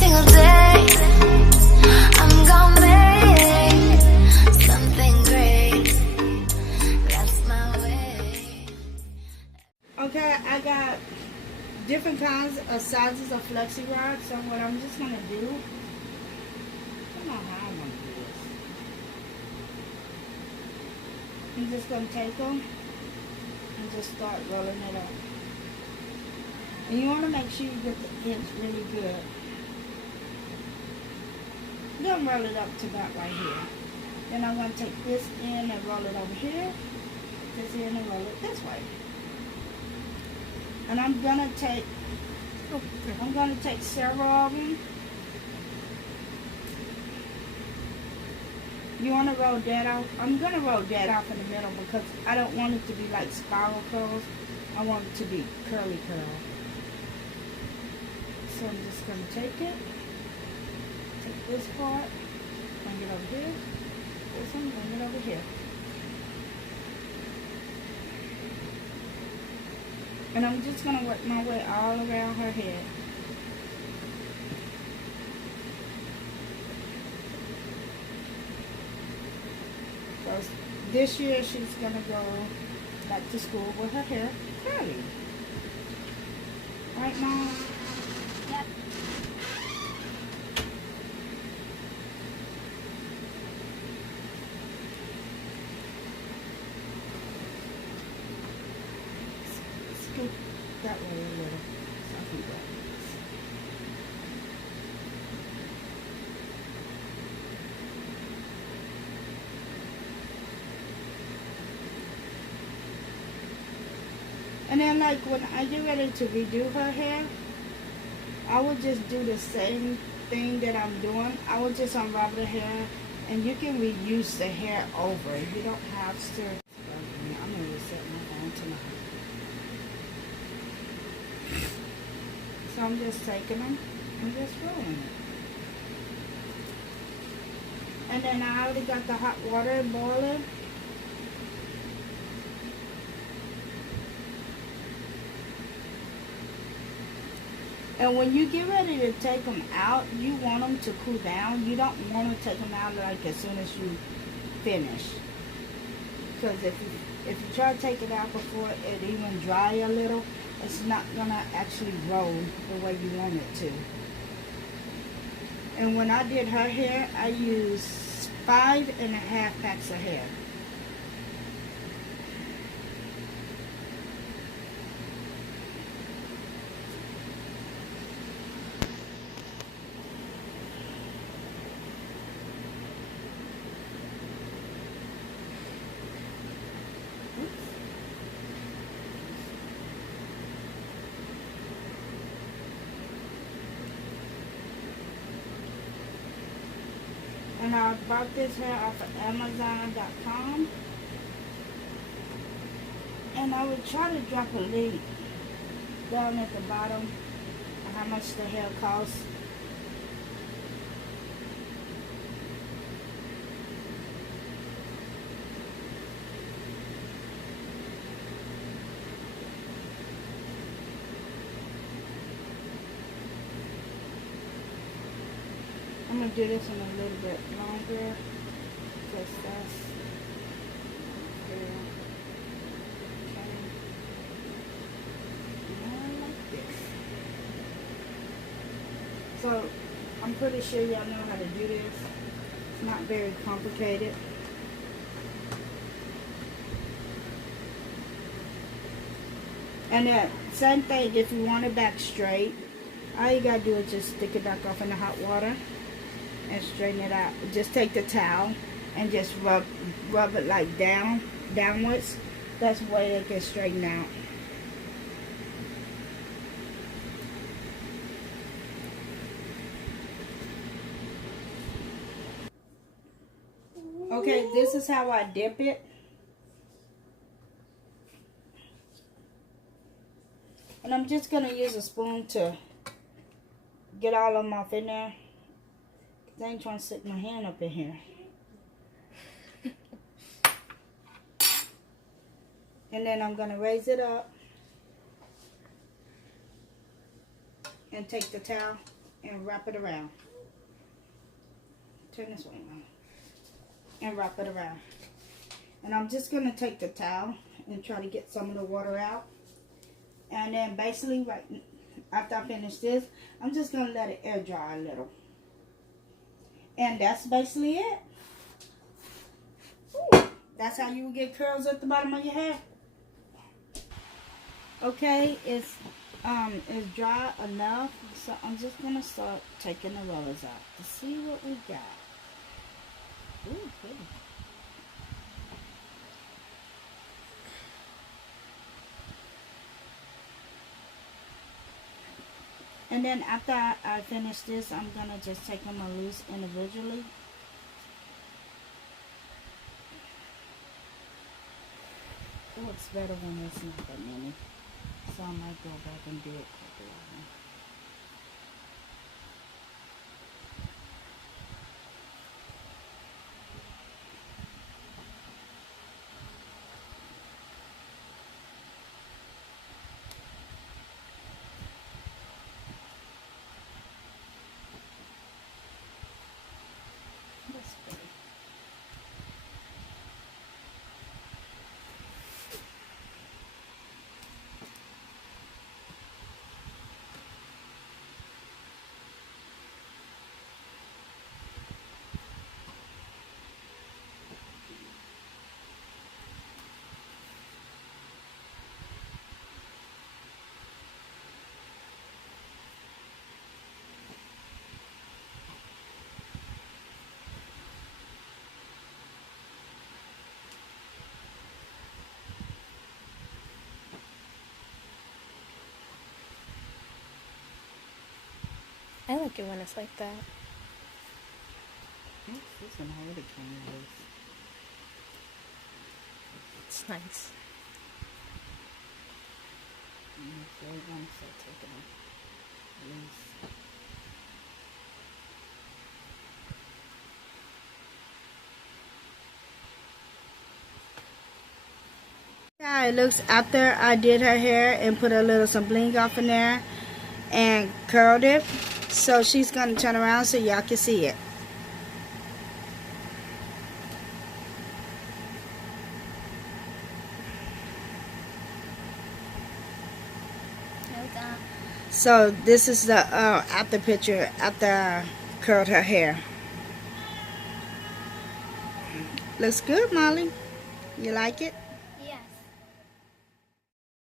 single day. I'm gonna make something great. That's my way. Okay, I got different kinds of sizes of flexi rods. So what I'm just gonna do, I don't know how I'm gonna do this. I'm just gonna take them and just start rolling it up. And you want to make sure you get the ends really good. Then roll it up to about right here. Then I'm going to take this end and roll it over here. This end and roll it this way. And I'm going to take several of them. You want to roll that off. I'm going to roll that off in the middle because I don't want it to be like spiral curls. I want it to be curly curl. So I'm just going to take this part, bring it over here, this one, bring it over here. And I'm just going to work my way all around her head. So this year she's going to go back to school with her hair curly. Right, Mom? Yep. Scoop that way a little. Something like this. And then like when I get ready to redo her hair, I would just do the same thing that I'm doing. I would just unravel the hair and you can reuse the hair over. You don't have to. I'm going to reset my phone tonight. So I'm just taking them and just rolling it. And then I already got the hot water boiling. And when you get ready to take them out, you want them to cool down. You don't want to take them out like as soon as you finish. Because if you try to take it out before it even dry a little, it's not going to actually roll the way you want it to. And when I did her hair, I used 5.5 packs of hair. And I bought this hair off of Amazon.com. And I would try to drop a link down at the bottom of how much the hair costs. I'm going to do this in a little bit longer because that's okay. Like this. So I'm pretty sure y'all know how to do this. It's not very complicated. And then same thing, if you want it back straight, all you gotta do is just stick it back off in the hot water and straighten it out. Just take the towel and just rub it like downwards. That's the way it gets straightened out. Okay, this is how I dip it. And I'm just going to use a spoon to get all of them off in there. Because I ain't trying to stick my hand up in here. And then I'm going to raise it up. And take the towel and wrap it around. Turn this way, Mom. And wrap it around. And I'm just going to take the towel and try to get some of the water out. And then basically, right after I finish this, I'm just going to let it air dry a little. And that's basically it. Ooh, that's how you will get curls at the bottom of your hair. Okay, it's dry enough. So I'm just going to start taking the rollers out to see what we got. Ooh, pretty. And then after I finish this, I'm going to just take them loose individually. It looks better when it's not that many. So I might go back and do it quickly. That's pretty. I like it when it's like that. This one already came loose. It's nice. So we're going to start taking it loose. Yeah, it looks after I did her hair and put a little some bling off in there and curled it. So she's going to turn around so y'all can see it. So this is the after picture after I curled her hair. Looks good, Molly. You like it?